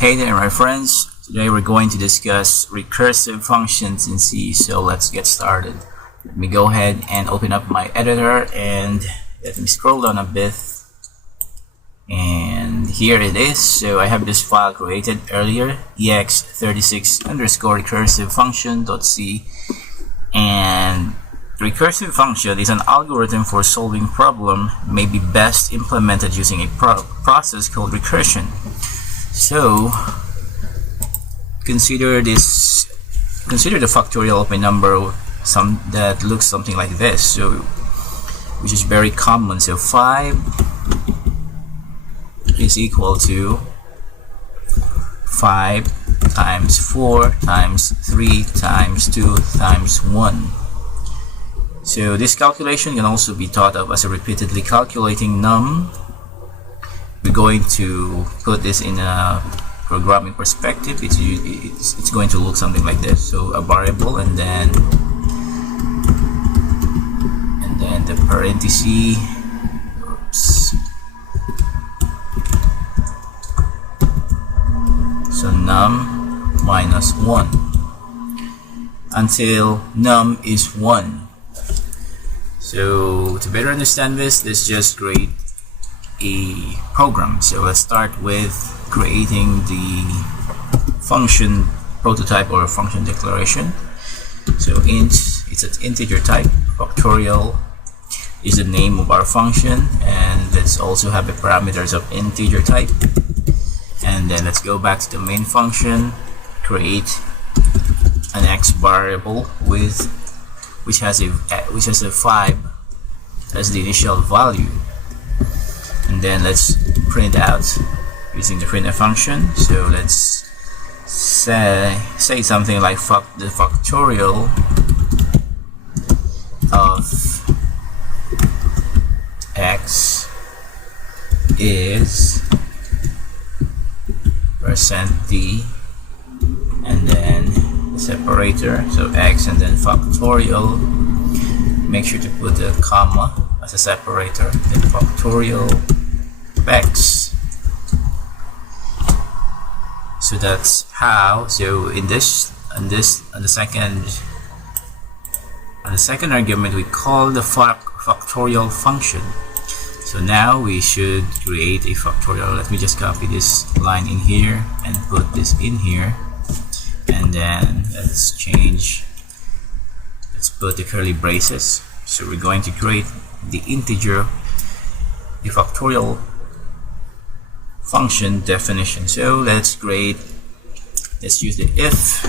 Hey there my friends, today we're going to discuss recursive functions in C, so let's get started. Let me go ahead and open up my editor and let me scroll down a bit, and here it is. So I have this file created earlier, ex36 underscore recursive function.c, and recursive function is an algorithm for solving problem may be best implemented using a process called recursion. So consider the factorial of a number that looks something like this, so which is very common. So 5 is equal to 5 times 4 times 3 times 2 times 1. So this calculation can also be thought of as a repeatedly calculating num. We're going to put this in a programming perspective. It's going to look something like this. So a variable and then the parenthesis. Oops. So num minus 1 until num is 1. So to better understand this, let's just create a program. So let's start with creating the function prototype or function declaration. So int, it's an integer type. Factorial is the name of our function, and let's also have the parameters of integer type. And then let's go back to the main function, create an x variable which has a 5 as the initial value, and then let's print out using the printf function. So let's say something like the factorial of x is %d, and then the separator, so x and then factorial. Make sure to put the comma as a separator, then factorial of x. So that's how. So in this on the second argument, we call the factorial function. So now we should create a factorial. Let me just copy this line in here and put this in here, and then let's put the curly braces. So we're going to create the factorial function definition. So let's use the if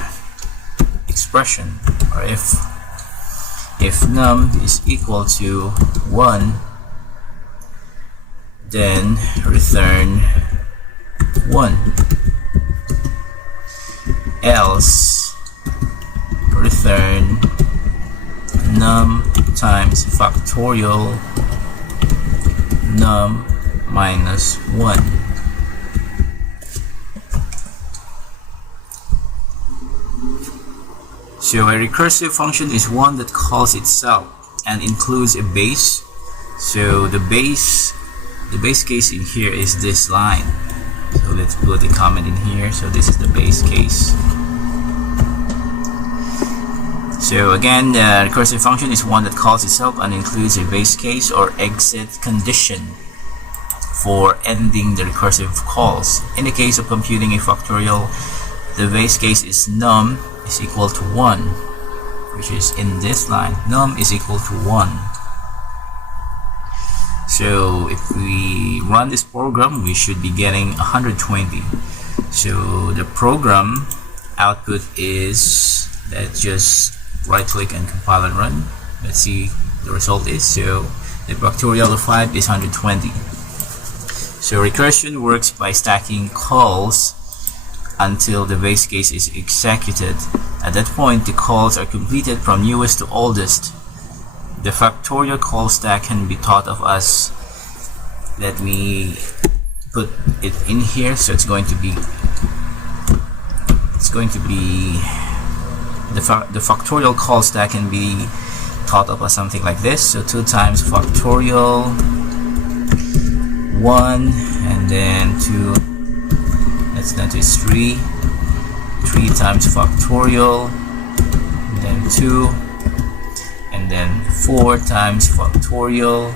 expression, or if num is equal to 1, then return 1, else return num times factorial num minus 1. So a recursive function is one that calls itself and includes a base. So the base case in here is this line. So let's put a comment in here. So this is the base case. So again, the recursive function is one that calls itself and includes a base case or exit condition for ending the recursive calls. In the case of computing a factorial, the base case is num is equal to 1, which is in this line. Num is equal to 1. So if we run this program, we should be getting 120. So the program output is, let's just right click and compile and run. Let's see the result is. So the factorial of 5 is 120. So recursion works by stacking calls until the base case is executed. At that point, the calls are completed from newest to oldest. The factorial call stack can be thought of as, let me put it in here. So it's going to be the factorial call stack can be thought of as something like this. So 2 times factorial 1 and then 2 Let's notice 3 times factorial, and then 2, and then 4 times factorial,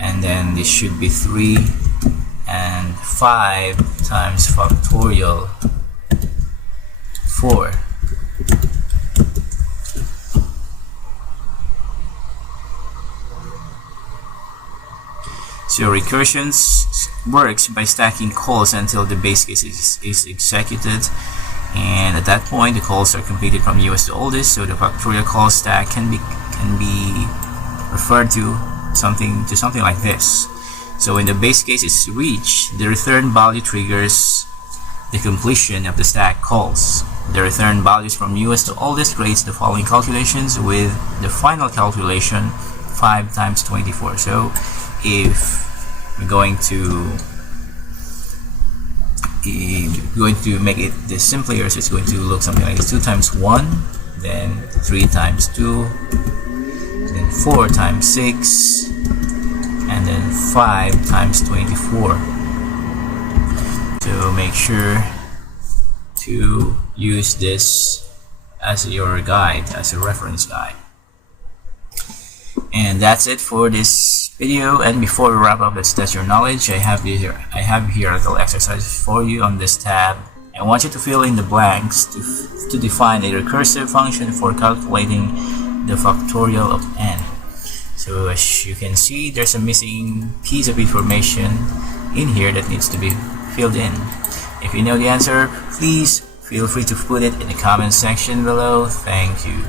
and then this should be 3 and 5 times factorial 4. So recursion works by stacking calls until the base case is executed, and at that point the calls are completed from newest to oldest. So the factorial call stack can be referred to something like this. So when the base case is reached, the return value triggers the completion of the stack calls. The return values from newest to oldest creates the following calculations, with the final calculation 5 times 24. So if we're going to make it this simpler, so it's going to look something like this: 2 times 1, then 3 times 2, then 4 times 6, and then 5 times 24. So make sure to use this as your guide, as a reference guide. And that's it for this video. And before we wrap up, let's test your knowledge. I have here a little exercise for you on this tab. I want you to fill in the blanks to define a recursive function for calculating the factorial of n. So as you can see, there's a missing piece of information in here that needs to be filled in. If you know the answer, please feel free to put it in the comment section below. Thank you.